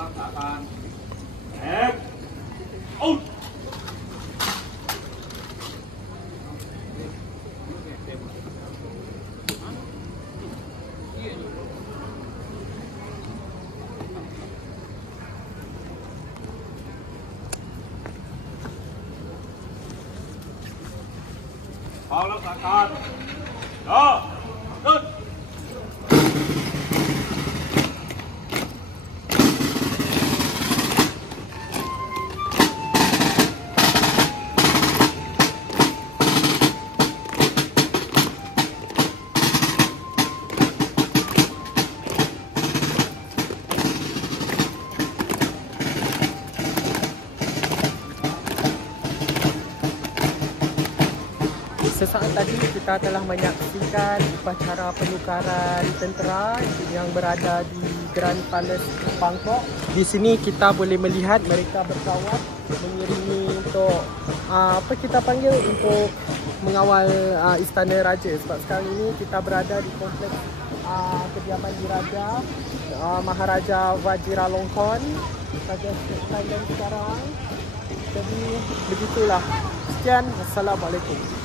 รักษาการแอบเอาพร้อมรักษาการขึ้นSesaat tadi kita telah menyaksikan upacara penukaran tentera yang berada di Grand Palace Bangkok. Di sini kita boleh melihat mereka berkawal mengiringi untuk apa kita panggil untuk mengawal istana raja. Sebab sekarang ini kita berada di kompleks kediaman diraja Maharaja Vajiralongkorn pada Thailand sekarang. Jadi begitulah. Sekian, Assalamualaikum.